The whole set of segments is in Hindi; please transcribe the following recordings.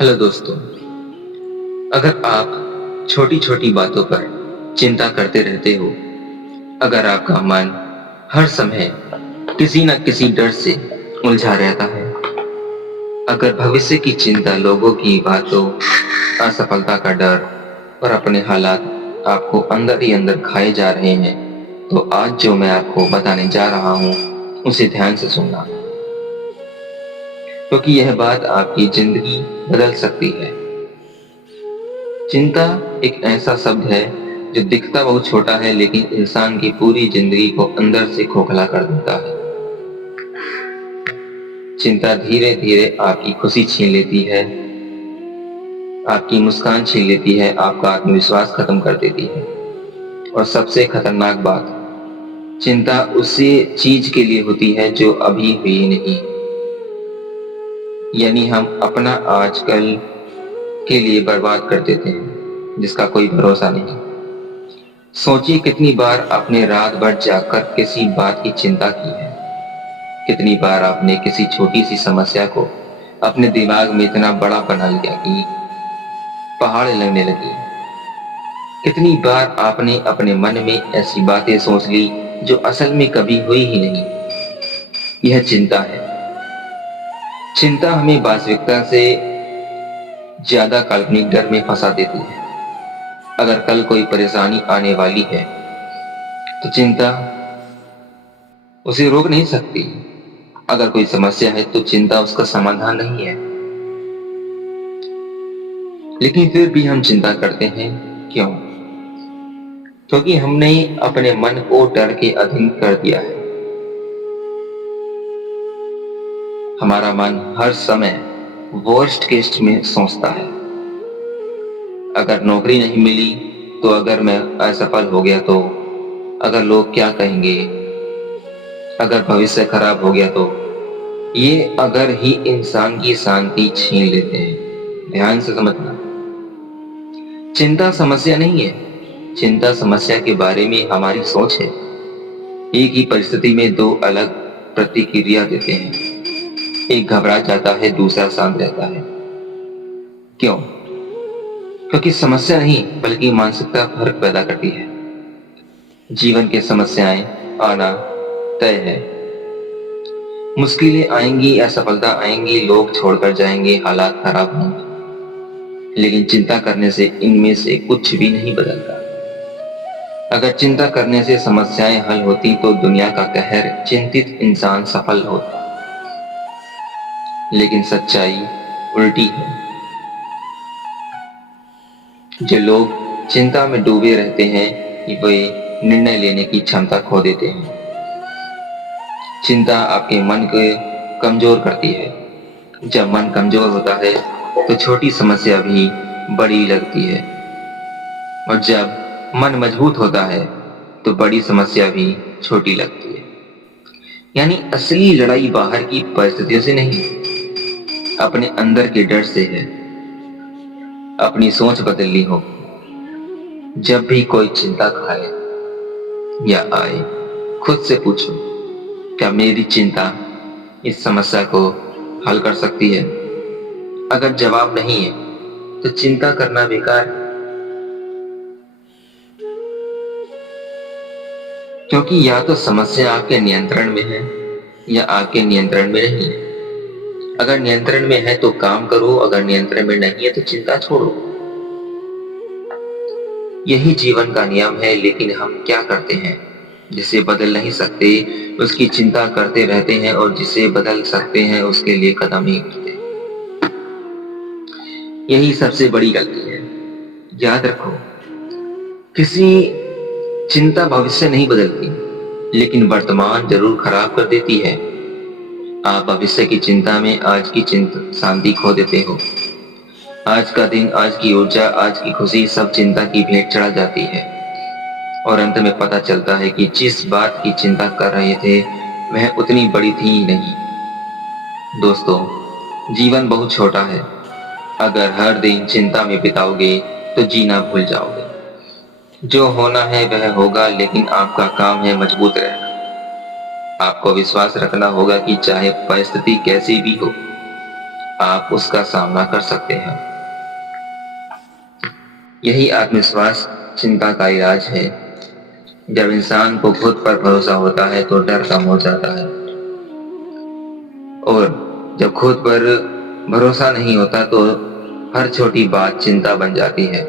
हेलो दोस्तों। अगर आप छोटी छोटी बातों पर चिंता करते रहते हो, अगर आपका मन हर समय किसी न किसी डर से उलझा रहता है, अगर भविष्य की चिंता, लोगों की बातों, असफलता का डर और अपने हालात आपको अंदर ही अंदर खाए जा रहे हैं, तो आज जो मैं आपको बताने जा रहा हूं उसे ध्यान से सुनना, क्योंकि यह बात आपकी जिंदगी बदल सकती है। चिंता एक ऐसा शब्द है जो दिखता बहुत छोटा है, लेकिन इंसान की पूरी जिंदगी को अंदर से खोखला कर देता है। चिंता धीरे धीरे आपकी खुशी छीन लेती है, आपकी मुस्कान छीन लेती है, आपका आत्मविश्वास खत्म कर देती है। और सबसे खतरनाक बात, चिंता उसी चीज के लिए होती है जो अभी हुई नहीं। यानी हम अपना आजकल के लिए बर्बाद कर देते हैं, जिसका कोई भरोसा नहीं। सोचिए कितनी बार आपने रात भर जागकर किसी बात की चिंता की है। कितनी बार आपने किसी छोटी सी समस्या को अपने दिमाग में इतना बड़ा बना लिया कि पहाड़ लगने लगी। कितनी बार आपने अपने मन में ऐसी बातें सोच ली जो असल में कभी हुई ही नहीं। यह चिंता है। चिंता हमें वास्तविकता से ज्यादा काल्पनिक डर में फंसा देती है। अगर कल कोई परेशानी आने वाली है तो चिंता उसे रोक नहीं सकती। अगर कोई समस्या है तो चिंता उसका समाधान नहीं है। लेकिन फिर भी हम चिंता करते हैं। क्यों? क्योंकि हमने अपने मन को डर के अधीन कर दिया है। हमारा मन हर समय वर्स्ट केस में सोचता है। अगर नौकरी नहीं मिली तो, अगर मैं असफल हो गया तो, अगर लोग क्या कहेंगे, अगर भविष्य खराब हो गया तो, ये अगर ही इंसान की शांति छीन लेते हैं। ध्यान से समझना, चिंता समस्या नहीं है। चिंता समस्या के बारे में हमारी सोच है। एक ही परिस्थिति में दो अलग प्रतिक्रिया देते हैं। एक घबरा जाता है, दूसरा शांत रहता है। क्यों? क्योंकि समस्या नहीं बल्कि मानसिकता फर्क पैदा करती है। जीवन की समस्याएं आना तय है। मुश्किलें आएंगी, असफलता आएंगी, लोग छोड़कर जाएंगे, हालात खराब होंगे। लेकिन चिंता करने से इनमें से कुछ भी नहीं बदलता। अगर चिंता करने से समस्याएं हल होती तो दुनिया का कहर चिंतित इंसान सफल होता। लेकिन सच्चाई उल्टी है। जो लोग चिंता में डूबे रहते हैं कि वे निर्णय लेने की क्षमता खो देते हैं। चिंता आपके मन को कमजोर करती है। जब मन कमजोर होता है तो छोटी समस्या भी बड़ी लगती है, और जब मन मजबूत होता है तो बड़ी समस्या भी छोटी लगती है। यानी असली लड़ाई बाहर की परिस्थितियों से नहीं, अपने अंदर के डर से है। अपनी सोच बदलनी हो। जब भी कोई चिंता खाए या आए, खुद से पूछो, क्या मेरी चिंता इस समस्या को हल कर सकती है? अगर जवाब नहीं है तो चिंता करना बेकार है। क्योंकि या तो समस्या आपके नियंत्रण में है या आपके नियंत्रण में नहीं है। अगर नियंत्रण में है तो काम करो, अगर नियंत्रण में नहीं है तो चिंता छोड़ो। यही जीवन का नियम है। लेकिन हम क्या करते हैं? जिसे बदल नहीं सकते उसकी चिंता करते रहते हैं, और जिसे बदल सकते हैं उसके लिए कदम ही उठाते। यही सबसे बड़ी गलती है। याद रखो, किसी चिंता भविष्य नहीं बदलती, लेकिन वर्तमान जरूर खराब कर देती है। आप भविष्य की चिंता में आज की चिंता शांति खो देते हो। आज का दिन, आज की ऊर्जा, आज की खुशी सब चिंता की भेंट चढ़ा जाती है। और अंत में पता चलता है कि जिस बात की चिंता कर रहे थे वह उतनी बड़ी थी ही नहीं। दोस्तों, जीवन बहुत छोटा है। अगर हर दिन चिंता में बिताओगे तो जीना भूल जाओगे। जो होना है वह होगा, लेकिन आपका काम है मजबूत रहना। आपको विश्वास रखना होगा कि चाहे परिस्थिति कैसी भी हो, आप उसका सामना कर सकते हैं। यही आत्मविश्वास चिंता का इलाज है। जब इंसान को खुद पर भरोसा होता है तो डर कम हो जाता है, और जब खुद पर भरोसा नहीं होता तो हर छोटी बात चिंता बन जाती है।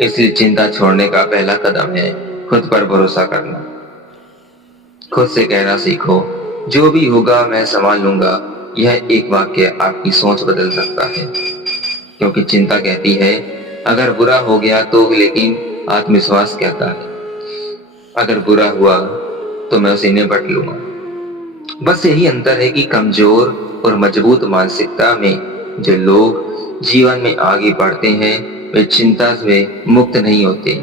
इसलिए चिंता छोड़ने का पहला कदम है खुद पर भरोसा करना। खुद से कहना सीखो, जो भी होगा मैं संभाल लूंगा। यह एक वाक्य आपकी सोच बदल सकता है, क्योंकि चिंता कहती है अगर बुरा हो गया तो, लेकिन आत्मविश्वास कहता है अगर बुरा हुआ तो मैं उसे निपट लूंगा। बस यही अंतर है कि कमजोर और मजबूत मानसिकता में जो लोग जीवन में आगे बढ़ते हैं वे चिंता से मुक्त नहीं होते।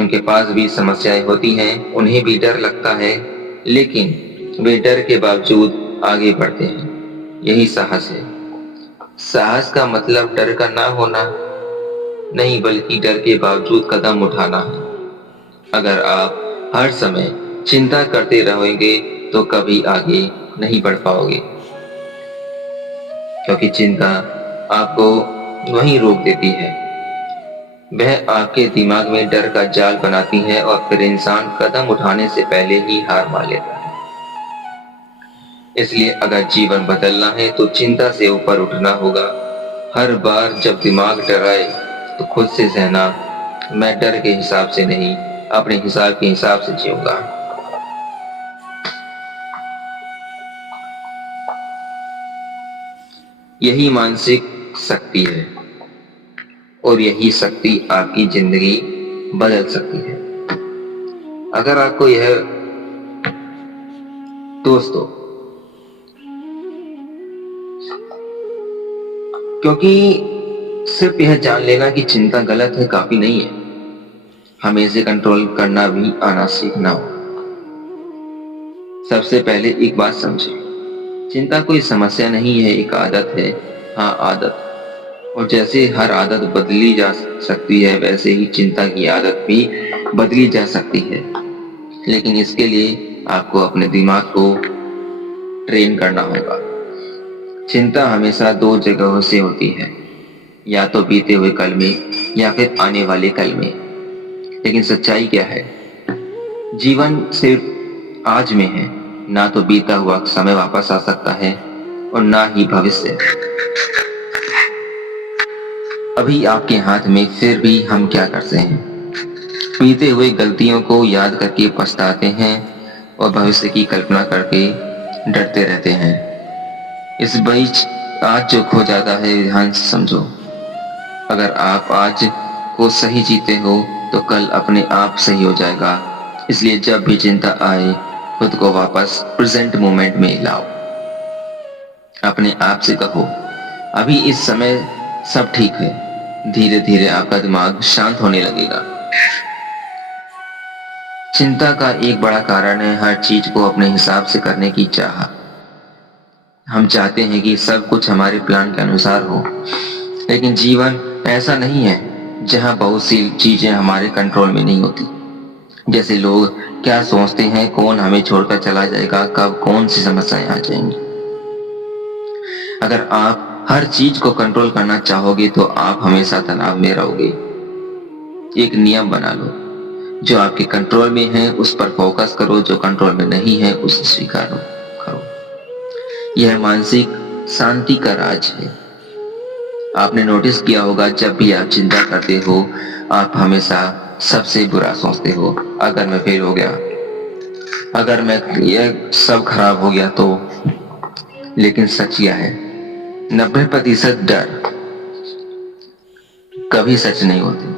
उनके पास भी समस्याएं होती हैं, उन्हें भी डर लगता है, लेकिन वे डर के बावजूद आगे बढ़ते हैं। यही साहस है। साहस का मतलब डर का ना होना नहीं, बल्कि डर के बावजूद कदम उठाना है। अगर आप हर समय चिंता करते रहेंगे तो कभी आगे नहीं बढ़ पाओगे, क्योंकि चिंता आपको वहीं रोक देती है। वह आपके दिमाग में डर का जाल बनाती है और फिर इंसान कदम उठाने से पहले ही हार मान लेता है। इसलिए अगर जीवन बदलना है तो चिंता से ऊपर उठना होगा। हर बार जब दिमाग डराए तो खुद से सहना, मैं डर के हिसाब से नहीं, अपने हिसाब के हिसाब से जीऊंगा। यही मानसिक शक्ति है, और यही शक्ति आपकी जिंदगी बदल सकती है। अगर आपको यह दोस्तों, क्योंकि सिर्फ यह जान लेना कि चिंता गलत है काफी नहीं है, हमें इसे कंट्रोल करना भी आना सीखना हो। सबसे पहले एक बात समझे, चिंता कोई समस्या नहीं है, एक आदत है। हाँ, आदत। और जैसे हर आदत बदली जा सकती है, वैसे ही चिंता की आदत भी बदली जा सकती है। लेकिन इसके लिए आपको अपने दिमाग को ट्रेन करना होगा। चिंता हमेशा दो जगहों से होती है, या तो बीते हुए कल में या फिर आने वाले कल में। लेकिन सच्चाई क्या है? जीवन सिर्फ आज में है। ना तो बीता हुआ समय वापस आ सकता है और ना ही भविष्य। अभी आपके हाथ में, फिर भी हम क्या करते हैं? बीते हुए गलतियों को याद करके पछताते हैं और भविष्य की कल्पना करके डरते रहते हैं। इस बीच आज जो खो जाता है, ध्यान से समझो। अगर आप आज को सही जीते हो तो कल अपने आप सही हो जाएगा। इसलिए जब भी चिंता आए, खुद को वापस प्रेजेंट मोमेंट में लाओ। अपने आप से कहो, अभी इस समय सब ठीक है। धीरे धीरे आपका दिमाग शांत होने लगेगा। चिंता का एक बड़ा कारण है हर चीज को अपने हिसाब से करने की चाह। हम चाहते हैं कि सब कुछ हमारे प्लान के अनुसार हो, लेकिन जीवन ऐसा नहीं है जहां बहुत सी चीजें हमारे कंट्रोल में नहीं होती। जैसे लोग क्या सोचते हैं, कौन हमें छोड़कर चला जाएगा, कब कौन सी समस्याएं आ जाएंगी। अगर आप हर चीज को कंट्रोल करना चाहोगे तो आप हमेशा तनाव में रहोगे। एक नियम बना लो, जो आपके कंट्रोल में है उस पर फोकस करो, जो कंट्रोल में नहीं है उसे स्वीकार करो। यह मानसिक शांति का राज है। आपने नोटिस किया होगा, जब भी आप चिंता करते हो आप हमेशा सबसे बुरा सोचते हो। अगर मैं फेल हो गया, अगर मैं यह सब खराब हो गया तो। लेकिन सच यह है, 90% डर कभी सच नहीं होते।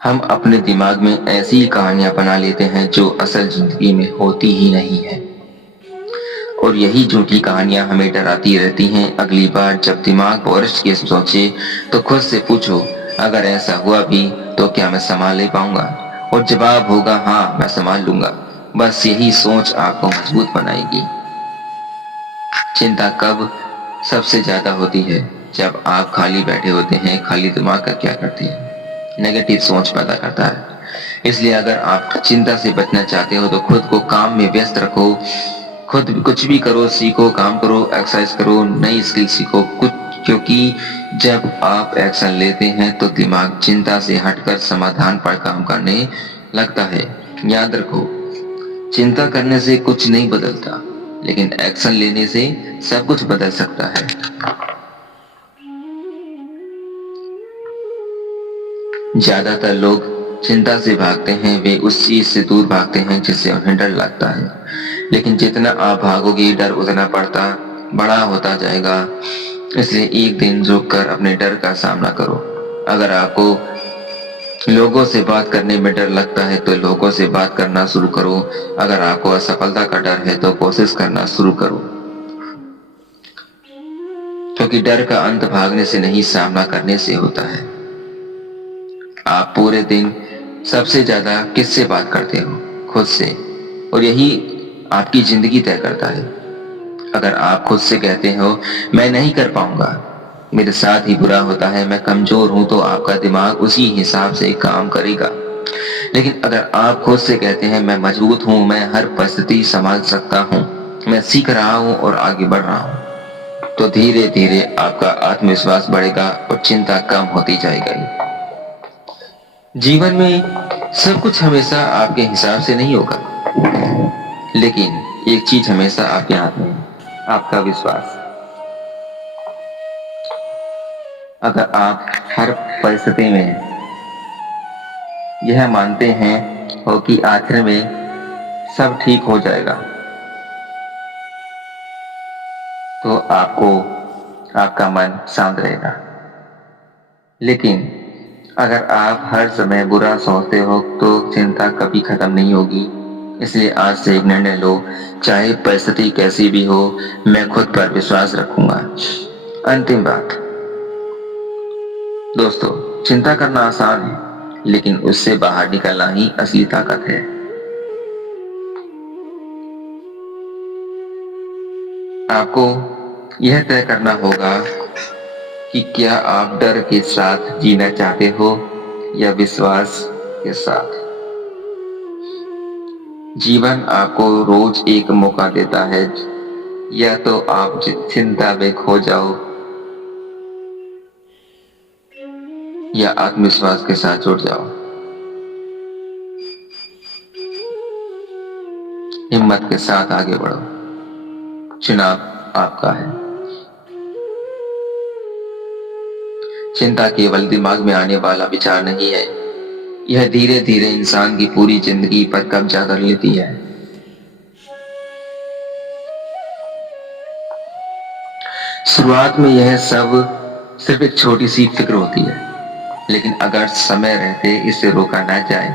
हम अपने दिमाग में ऐसी कहानियां बना लेते हैं जो असल जिंदगी में होती ही नहीं है, और यही झूठी कहानियां हमें डराती रहती हैं। अगली बार जब दिमाग वर्स्ट केस सोचे तो खुद से पूछो, अगर ऐसा हुआ भी तो क्या मैं संभाल ले पाऊंगा? और जवाब होगा हाँ, मैं संभाल लूंगा। बस यही सोच आपको मजबूत बनाएगी। चिंता कब सबसे ज्यादा होती है? जब आप खाली बैठे होते हैं। खाली दिमाग का क्या करते हैं? नेगेटिव सोच पैदा करता है। इसलिए अगर आप चिंता से बचना चाहते हो तो खुद को काम में व्यस्त रखो। खुद कुछ भी करो, सीखो, काम करो, एक्सरसाइज करो, नई स्किल सीखो कुछ, क्योंकि जब आप एक्शन लेते हैं तो दिमाग चिंता से हटकर समाधान पर काम करने लगता है। याद रखो, चिंता करने से कुछ नहीं बदलता, लेकिन एक्शन लेने से सब कुछ बदल सकता है। ज्यादातर लोग चिंता से भागते हैं, वे उस चीज से दूर भागते हैं जिससे उन्हें डर लगता है। लेकिन जितना आप भागोगे, डर उतना बड़ा होता जाएगा। इसलिए एक दिन रुक कर अपने डर का सामना करो। अगर आपको लोगों से बात करने में डर लगता है तो लोगों से बात करना शुरू करो। अगर आपको असफलता का डर है तो कोशिश करना शुरू करो, क्योंकि डर का अंत भागने से नहीं, सामना करने से होता है। आप पूरे दिन सबसे ज्यादा किससे बात करते हो? खुद से। और यही आपकी जिंदगी तय करता है। अगर आप खुद से कहते हो मैं नहीं कर पाऊंगा, मेरे साथ ही बुरा होता है, मैं कमजोर हूं, तो आपका दिमाग उसी हिसाब से काम करेगा। लेकिन अगर आप खुद से कहते हैं मैं मजबूत हूं, मैं हर परिस्थिति संभाल सकता हूं, मैं सीख रहा हूं और आगे बढ़ रहा हूं, तो धीरे धीरे आपका आत्मविश्वास बढ़ेगा और चिंता कम होती जाएगी। जीवन में सब कुछ हमेशा आपके हिसाब से नहीं होगा, लेकिन एक चीज हमेशा आपके हाथ में है, आपका विश्वास। अगर आप हर परिस्थिति में यह मानते हैं हो कि आखिर में सब ठीक हो जाएगा, तो आपका मन शांत रहेगा। लेकिन अगर आप हर समय बुरा सोचते हो तो चिंता कभी खत्म नहीं होगी। इसलिए आज से एक निर्णय लो, चाहे परिस्थिति कैसी भी हो, मैं खुद पर विश्वास रखूंगा। अंतिम बात दोस्तों, चिंता करना आसान है, लेकिन उससे बाहर निकलना ही असली ताकत है। आपको यह तय करना होगा कि क्या आप डर के साथ जीना चाहते हो या विश्वास के साथ। जीवन आपको रोज एक मौका देता है, या तो आप चिंता में खो जाओ या आत्मविश्वास के साथ जुड़ जाओ। हिम्मत के साथ आगे बढ़ो, चुनाव आपका है। चिंता केवल दिमाग में आने वाला विचार नहीं है, यह धीरे धीरे इंसान की पूरी जिंदगी पर कब्जा कर लेती है। शुरुआत में यह सब सिर्फ एक छोटी सी फिक्र होती है, लेकिन अगर समय रहते इसे रोका ना जाए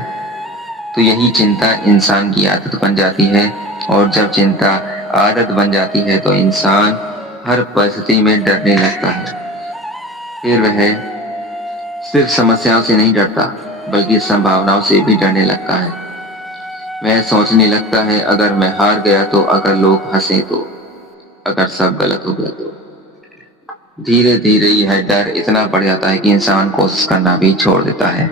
तो यही चिंता इंसान की आदत बन जाती है। और जब चिंता आदत बन जाती है तो इंसान हर परिस्थिति में डरने लगता है। फिर वह सिर्फ समस्याओं से नहीं डरता, बल्कि संभावनाओं से भी डरने लगता है। वह सोचने लगता है अगर मैं हार गया तो, अगर लोग हंसे तो, अगर सब गलत हो गया तो। धीरे धीरे यह डर इतना बढ़ जाता है कि इंसान कोशिश करना भी छोड़ देता है।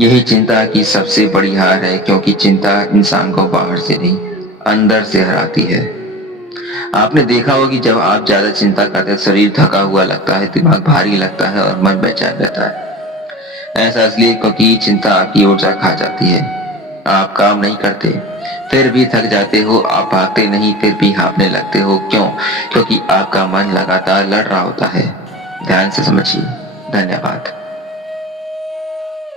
यही चिंता की सबसे बड़ी हार है, क्योंकि चिंता इंसान को बाहर से नहीं, अंदर से हराती है। आपने देखा होगा कि जब आप ज्यादा चिंता करते हैं, शरीर थका हुआ लगता है, दिमाग भारी लगता है और मन बेचैन रहता है। ऐसा इसलिए क्योंकि चिंता आपकी ऊर्जा खा जाती है। आप काम नहीं करते, फिर भी थक जाते हो, आप भागते नहीं, फिर भी हाँफने लगते हो। क्यों? क्योंकि आपका मन लगातार लड़ रहा होता है। ध्यान से समझिए। धन्यवाद।